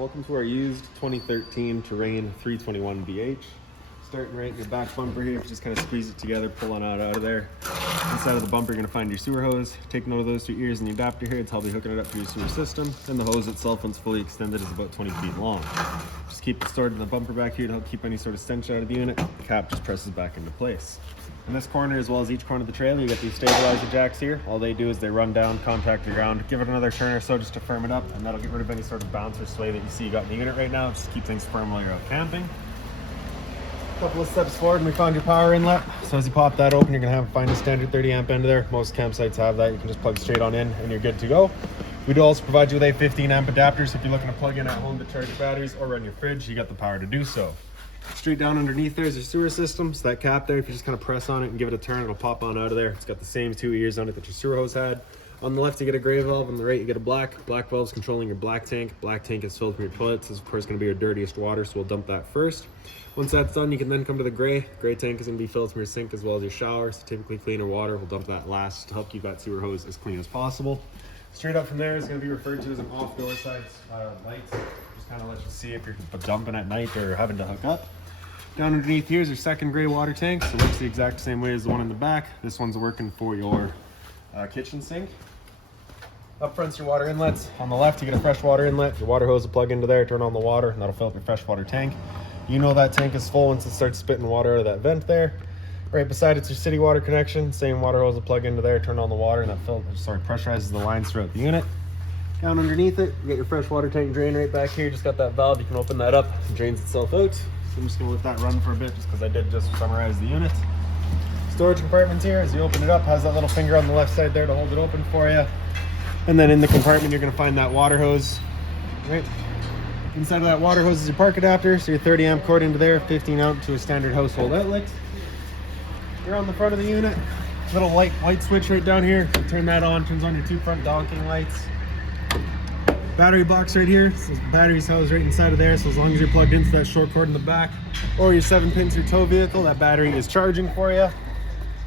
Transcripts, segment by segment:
Welcome to our used 2013 Terrain 321 BH. Starting right in your back bumper here, just kind of squeeze it together, pulling out of there. Inside of the bumper, you're going to find your sewer hose. Take note of those two ears and the adapter here. It's how they're hooking it up to your sewer system. And the hose itself, once fully extended, is about 20 feet long. Just keep it stored in the bumper back here to help keep any sort of stench out of the unit. The cap just presses back into place. In this corner, as well as each corner of the trailer, you got these stabilizer jacks here. All they do is they run down, contact the ground, give it another turn or so just to firm it up, and that'll get rid of any sort of bounce or sway that you see you got in the unit right now. Just keep things firm while you're out camping. A couple of steps forward and we found your power inlet. So as you pop that open, you're gonna find a standard 30 amp end there. Most campsites have that. You can just plug straight on in and you're good to go. We do also provide you with a 15 amp adapter, so if you're looking to plug in at home to charge your batteries or run your fridge, you got the power to do so. Straight down underneath there is your sewer system. So that cap there, if you just kind of press on it and give it a turn, it'll pop on out of there. It's got the same two ears on it that your sewer hose had. On the left, you get a gray valve. On the right, you get a black. Black valve is controlling your black tank. Black tank is filled from your toilets. This is, of course, going to be your dirtiest water, so we'll dump that first. Once that's done, you can then come to the gray. Gray tank is going to be filled from your sink as well as your shower. So typically cleaner water. We'll dump that last to help keep that sewer hose as clean as possible. Straight up from there is going to be referred to as an off-door side light. Just kind of let you see if you're dumping at night or having to hook up. Down underneath here is your second gray water tank. So it works the exact same way as the one in the back. This one's working for your kitchen sink. Up front's your water inlets. On the left, you get a fresh water inlet. Your water hose will plug into there, turn on the water, and that'll fill up your fresh water tank. You know that tank is full once it starts spitting water out of that vent there. Right beside it's your city water connection. Same water hose will plug into there, turn on the water, and that pressurizes the lines throughout the unit. Down underneath it, you get your fresh water tank drain right back here. Just got that valve. You can open that up. It drains itself out. So I'm just gonna let that run for a bit just because I did just summarize the unit. Storage compartments here, as you open it up, has that little finger on the left side there to hold it open for you. And then in the compartment, you're gonna find that water hose. Right inside of that water hose is your park adapter. So your 30 amp cord into there, 15 out to a standard household outlet. You're on the front of the unit. Little light switch right down here. Turn that on, turns on your two front donking lights. Battery box right here. So the battery's housed right inside of there. So as long as you're plugged into that short cord in the back or your 7-pin to your tow vehicle, that battery is charging for you.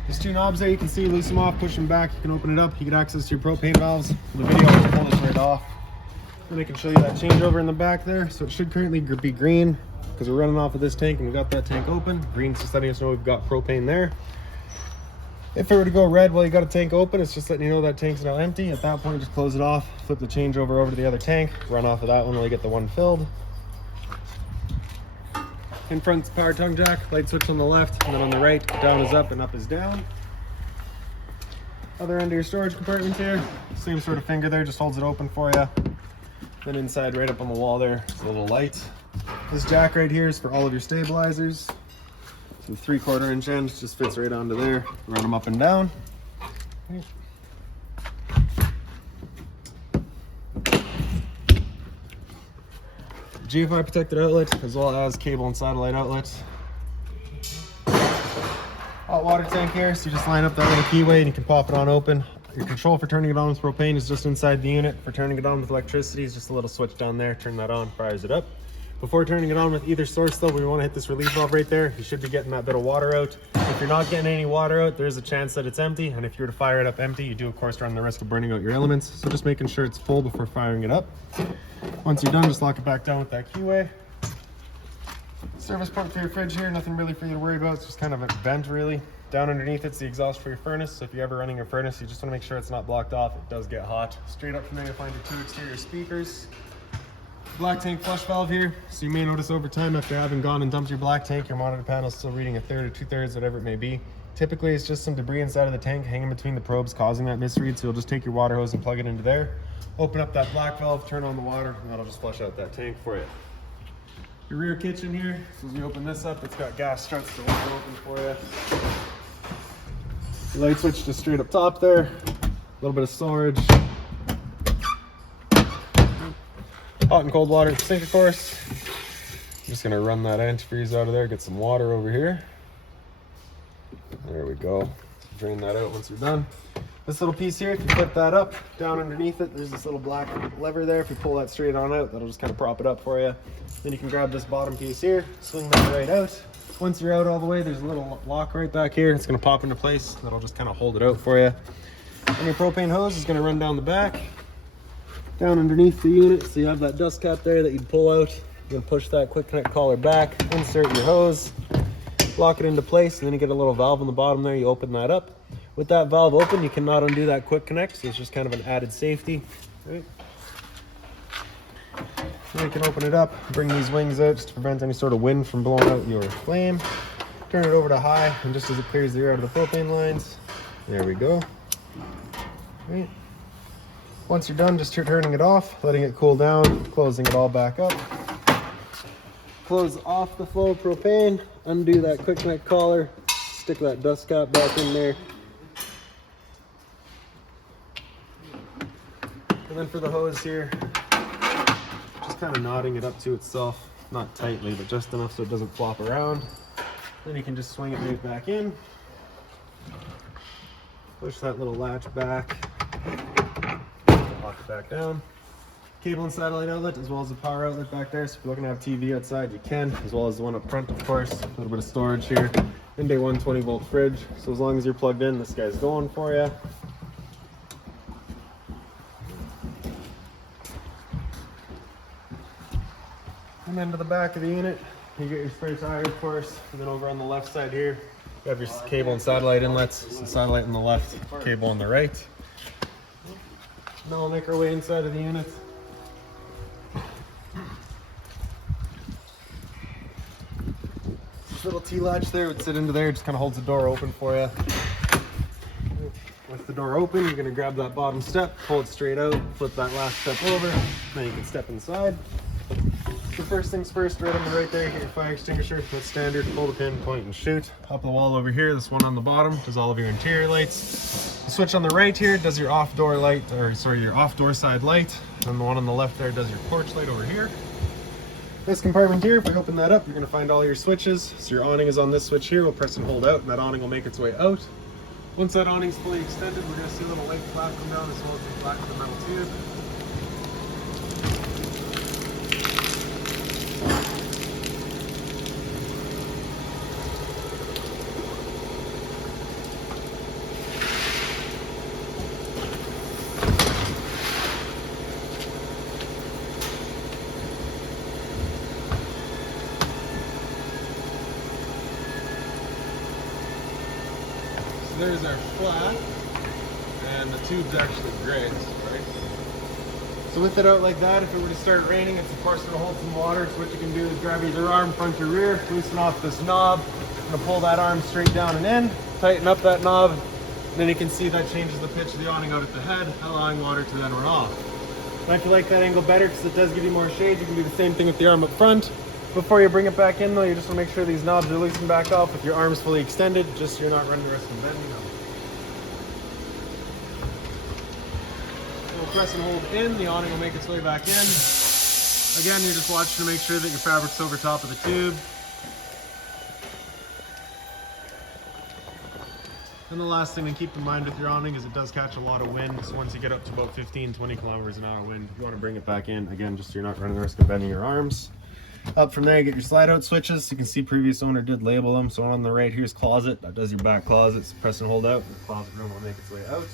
There's two knobs there you can see, loose them off, push them back. You can open it up. You get access to your propane valves. For the video, I'll pull this right off. Then I can show you that changeover in the back there. So it should currently be green because we're running off of this tank and we got that tank open. Green's just letting us know we've got propane there. If it were to go red while you got a tank open, it's just letting you know that tank's now empty. At that point, just close it off, flip the changeover over to the other tank, run off of that one while you get the one filled. In front's power tongue jack, light switch on the left, and then on the right, down is up and up is down. Other end of your storage compartment here, same sort of finger there, just holds it open for you. Then inside, right up on the wall there, is a little light. This jack right here is for all of your stabilizers. So 3/4 inch end just fits right onto there. Run them up and down. GFI protected outlet, as well as cable and satellite outlets. Hot water tank here, so you just line up that little keyway and you can pop it on open. Your control for turning it on with propane is just inside the unit. For turning it on with electricity is just a little switch down there. Turn that on, fires it up. Before turning it on with either source though, we want to hit this relief valve right there. You should be getting that bit of water out. If you're not getting any water out, there's a chance that it's empty. And if you were to fire it up empty, you do of course run the risk of burning out your elements. So just making sure it's full before firing it up. Once you're done, just lock it back down with that keyway. Service port for your fridge here, nothing really for you to worry about. It's just kind of a vent really. Down underneath it's the exhaust for your furnace. So if you're ever running your furnace, you just want to make sure it's not blocked off. It does get hot. Straight up from there, you'll find your two exterior speakers. Black tank flush valve here. So you may notice over time after having gone and dumped your black tank, your monitor panel is still reading 1/3 or 2/3, whatever it may be. Typically it's just some debris inside of the tank hanging between the probes causing that misread. So you'll just take your water hose and plug it into there. Open up that black valve, turn on the water, and that'll just flush out that tank for you. Your rear kitchen here, so as we open this up, it's got gas struts that will open for you. Your light switch just straight up top there. A little bit of storage. Hot and cold water at the sink, of course. I'm just gonna run that antifreeze out of there, get some water over here. There we go. Drain that out once you're done. This little piece here, if you flip that up, down underneath it, there's this little black lever there. If you pull that straight on out, that'll just kind of prop it up for you. Then you can grab this bottom piece here, swing that right out. Once you're out all the way, there's a little lock right back here. It's gonna pop into place. That'll just kind of hold it out for you. And your propane hose is gonna run down the back. down underneath the unit. So you have that dust cap there that you'd pull out. You're gonna push that quick connect collar back, insert your hose, lock it into place, and then you get a little valve on the bottom there. You open that up. With that valve open, you cannot undo that quick connect, so it's just kind of an added safety. Right? Then you can open it up, bring these wings out just to prevent any sort of wind from blowing out your flame. Turn it over to high, and just as it clears the air out of the propane lines, there we go. Right. Once you're done, just turning it off, letting it cool down, closing it all back up. Close off the flow of propane, undo that quick connect collar, stick that dust cap back in there. And then for the hose here, just kind of knotting it up to itself, not tightly, but just enough so it doesn't flop around. Then you can just swing it right back in. Push that little latch back, lock it back down. Cable and satellite outlet, as well as the power outlet back there. So if you're looking to have TV outside, you can, as well as the one up front, of course. A little bit of storage here. And a 120 volt fridge. So as long as you're plugged in, this guy's going for you. And then to the back of the unit, you get your spare tire, of course. And then over on the left side here, you have your cable and satellite inlets. So satellite on the left, cable on the right. Now we'll make our way inside of the unit. This little T-latch there would sit into there, just kind of holds the door open for you. With the door open, you're going to grab that bottom step, pull it straight out, flip that last step over, then you can step inside. So first things first, right on the right there, you get your fire extinguisher. That's standard. Pull the pin, point, and shoot. Up the wall over here, this one on the bottom does all of your interior lights. The switch on the right here does your off door light, or sorry, your off door side light. And the one on the left there does your porch light over here. This compartment here, if we open that up, you're going to find all your switches. So your awning is on this switch here. We'll press and hold out, and that awning will make its way out. Once that awning's fully extended, we're going to see a little white flap come down, as well as the black of the metal tube. There's our flap, and the tube's actually gray, right? So with it out like that, if it were to start raining, it's of course going to hold some water. So what you can do is grab either arm, front or rear, loosen off this knob, and pull that arm straight down and in, tighten up that knob, and then you can see that changes the pitch of the awning out at the head, allowing water to then run off. And if you like that angle better, because it does give you more shade, you can do the same thing with the arm up front. Before you bring it back in though, you just want to make sure these knobs are loosened back off with your arms fully extended, just so you're not running the risk of bending them. We'll press and hold in, the awning will make its way back in. Again, you're just watching to make sure that your fabric's over top of the tube. And the last thing to keep in mind with your awning is it does catch a lot of wind. So once you get up to about 15-20 kilometers an hour wind, you want to bring it back in, again, just so you're not running the risk of bending your arms. Up from there, you get your slide out switches. You can see previous owner did label them. So on the right, here's closet. That does your back closet. So press and hold out, and the closet room will make its way out.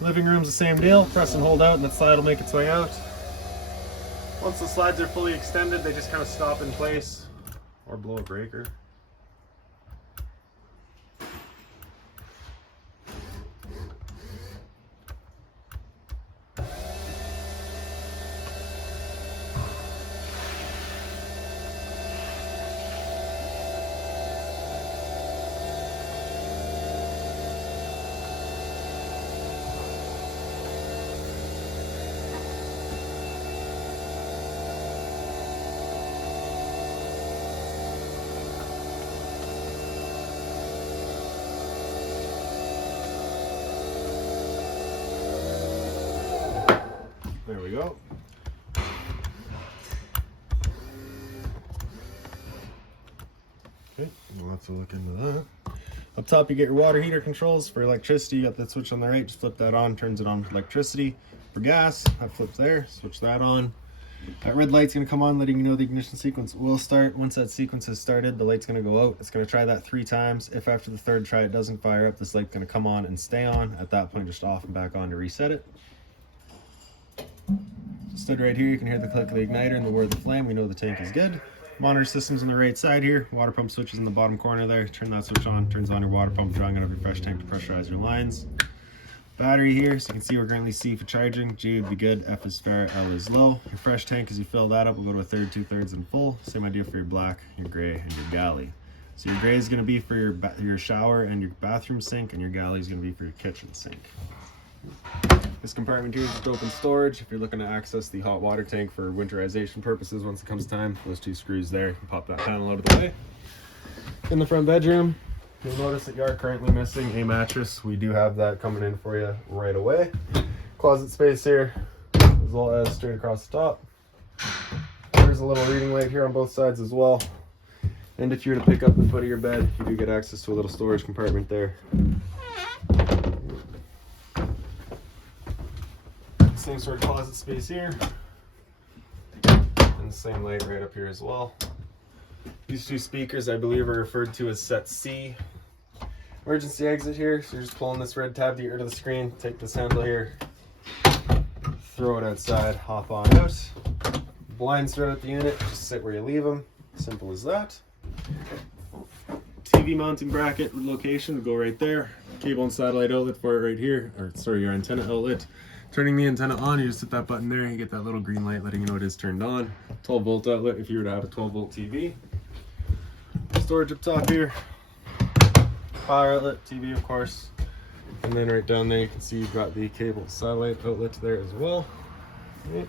Living room's the same deal. Press and hold out, and that slide will make its way out. Once the slides are fully extended, they just kind of stop in place or blow a breaker. There we go. Okay, we'll have to look into that. Up top, you get your water heater controls. For electricity, you got that switch on the right. Just flip that on, turns it on for electricity. For gas, that flips there. Switch that on. That red light's going to come on, letting you know the ignition sequence will start. Once that sequence has started, the light's going to go out. It's going to try that 3 times. If after the 3rd try it doesn't fire up, this light's going to come on and stay on. At that point, just off and back on to reset it. Stood right here, you can hear the click of the igniter and the whir of the flame. We know the tank is good. Monitor system's on the right side here. Water pump switch is in the bottom corner there. Turn that switch on, turns on your water pump, drawing out of your fresh tank to pressurize your lines. Battery here, so you can see we're currently C for charging. G would be good, F is fair, L is low. Your fresh tank, as you fill that up, will go to a third, 2/3, and full. Same idea for your black, your gray, and your galley. So your gray is going to be for your shower and your bathroom sink, and your galley is going to be for your kitchen sink. This compartment here is just open storage. If you're looking to access the hot water tank for winterization purposes, once it comes time, those 2 screws there, you can pop that panel out of the way. In the front bedroom, you'll notice that you are currently missing a mattress. We do have that coming in for you right away. Closet space here, as well as straight across the top. There's a little reading light here on both sides as well. And if you were to pick up the foot of your bed, you do get access to a little storage compartment there. Same sort of closet space here. And the same light right up here as well. These 2 speakers, I believe, are referred to as set C. Emergency exit here, so you're just pulling this red tab to get rid of the screen. Take this handle here, throw it outside, hop on out. Blinds throughout the unit, just sit where you leave them. Simple as that. TV mounting bracket location will go right there. Cable and satellite outlet for it right here, or sorry, your antenna outlet. Turning the antenna on, you just hit that button there, you get that little green light letting you know it is turned on. 12-volt outlet if you were to have a 12-volt TV. Storage up top here. Power outlet, TV of course. And then right down there you can see you've got the cable satellite outlet there as well. Okay.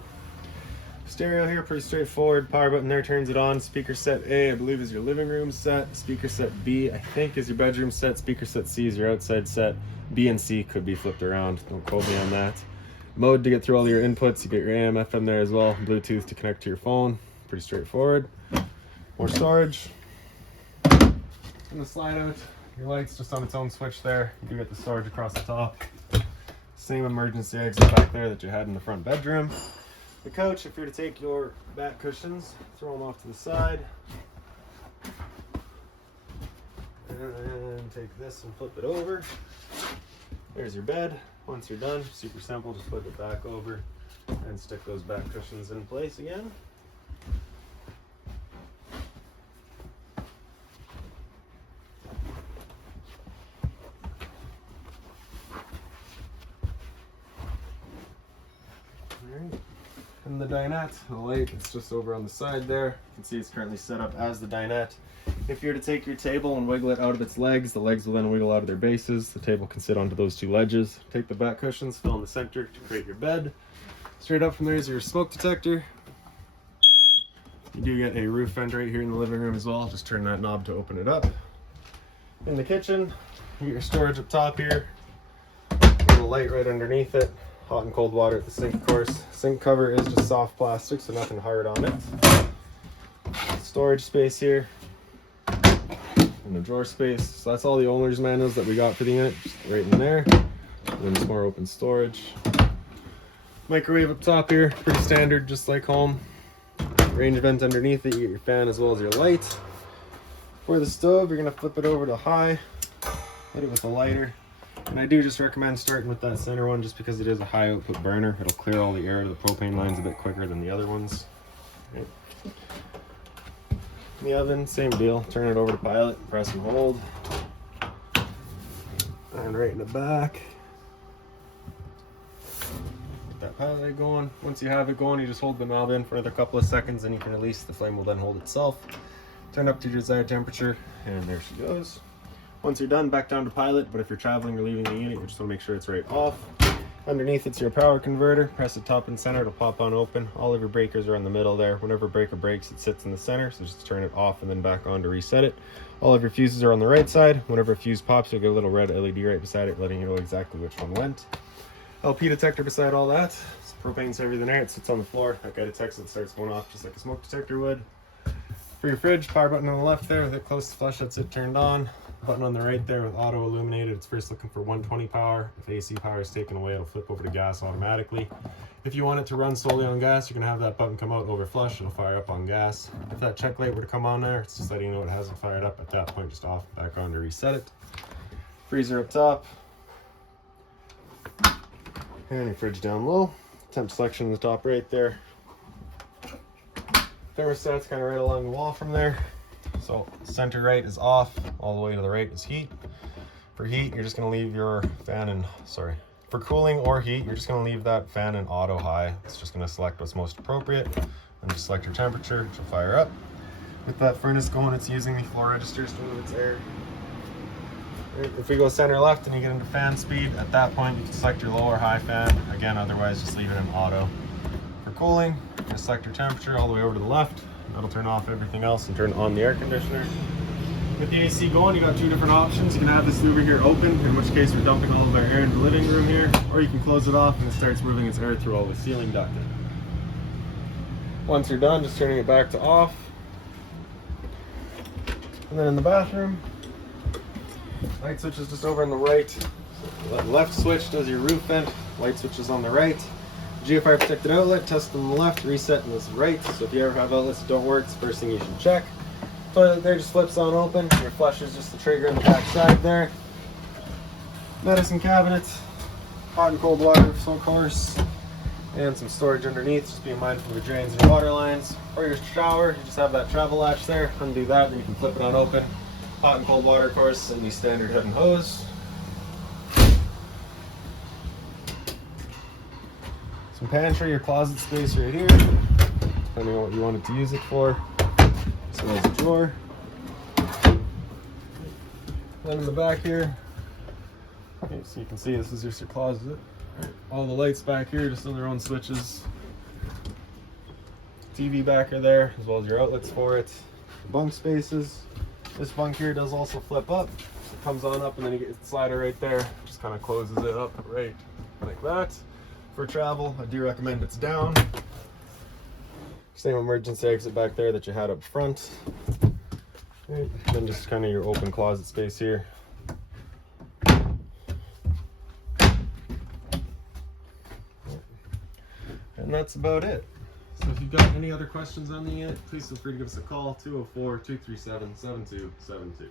Stereo here, pretty straightforward. Power button there turns it on. Speaker set A, I believe, is your living room set. Speaker set B, I think, is your bedroom set. Speaker set C is your outside set. B and C could be flipped around. Don't quote me on that. Mode to get through all your inputs. You get your AM, FM there as well. Bluetooth to connect to your phone. Pretty straightforward. More storage. And the slide out. Your light's just on its own switch there. You do get the storage across the top. Same emergency exit back there that you had in the front bedroom. The couch, if you're to take your back cushions, throw them off to the side. And take this and flip it over. There's your bed. Once you're done, super simple, just flip it back over and stick those back cushions in place again. Alright, and the dinette, the light, it's just over on the side there. You can see it's currently set up as the dinette. If you're to take your table and wiggle it out of its legs, the legs will then wiggle out of their bases. The table can sit onto those 2 ledges. Take the back cushions, fill in the center to create your bed. Straight up from there is your smoke detector. You do get a roof vent right here in the living room as well. Just turn that knob to open it up. In the kitchen, you get your storage up top here. A little light right underneath it. Hot and cold water at the sink, of course. Sink cover is just soft plastic, so nothing hard on it. Storage space here. And the drawer space. So that's all the owner's manuals that we got for the unit, just right in there. And then some more open storage. Microwave up top here, pretty standard, just like home. Range vent underneath it, you get your fan as well as your light. For the stove, you're gonna flip it over to high, hit it with a lighter. And I do just recommend starting with that center one just because it is a high output burner. It'll clear all the air out of the propane lines a bit quicker than the other ones. Right. In the oven, same deal. Turn it over to pilot, press and hold. And right in the back. Get that pilot light going. Once you have it going, you just hold the knob in for another couple of seconds and you can release. The flame will then hold itself. Turn up to your desired temperature, and there she goes. Once you're done, back down to pilot, but if you're traveling or leaving the unit, you just want to make sure it's right off. Underneath it's your power converter. Press the top and center, it'll pop on open. All of your breakers are in the middle there. Whenever a breaker breaks, it sits in the center, so just turn it off and then back on to reset it. All of your fuses are on the right side. Whenever a fuse pops, you'll get a little red LED right beside it, letting you know exactly which one went. LP detector beside all that. So propane's heavier than air, it sits on the floor. That guy detects it, starts going off just like a smoke detector would. For your fridge, power button on the left there with it close to flush, that's it turned on. Button on the right there with auto illuminated, it's first looking for 120 power. If AC power is taken away, it'll flip over to gas automatically. If you want it to run solely on gas, you're gonna have that button come out over flush, it'll fire up on gas. If that check light were to come on there, it's just letting you know it hasn't fired up. At that point, just off back on to reset it. Freezer up top. And your fridge down low. Temp selection in the top right there. Thermostat's kind of right along the wall from there. So center right is off, all the way to the right is heat. For heat, you're just gonna leave your fan in, for cooling or heat, you're just gonna leave that fan in auto high. It's just gonna select what's most appropriate, and just select your temperature, which will fire up. With that furnace going, it's using the floor registers to move its air. If we go center left and you get into fan speed, at that point you can select your low or high fan. Again, otherwise just leave it in auto. For cooling, just select your temperature all the way over to the left. That'll turn off everything else and turn on the air conditioner. With the AC going, you got two different options. You can have this lever here open, in which case we're dumping all of our air into the living room here, or you can close it off and it starts moving its air through all the ceiling ducting. Once you're done, just turning it back to off. And then in the bathroom, light switch is just over on the right. So the left switch does your roof vent, light switch is on the right. GFI protected outlet, test on the left, reset on the right. So if you ever have outlets that don't work, it's the first thing you should check. Toilet there just flips on open. Your flush is just the trigger in the back side there. Medicine cabinet, hot and cold water of course, and some storage underneath. Just being mindful of your drains and your water lines. For your shower, you just have that travel latch there. Undo that, then you can flip it on open. Hot and cold water, of course, and the standard head and hose. Some pantry or closet space right here, depending on what you wanted to use it for. So there's a drawer. Then in the back here, okay, so you can see this is just your closet. All the lights back here just on their own switches. TV backer there, as well as your outlets for it. Bunk spaces. This bunk here does also flip up. It comes on up and then you get the slider right there. Just kind of closes it up right like that. For travel, I do recommend it's down. Same emergency exit back there that you had up front. Right. Then just kind of your open closet space here. And that's about it. So if you've got any other questions on the unit, please feel free to give us a call, 204-237-7272.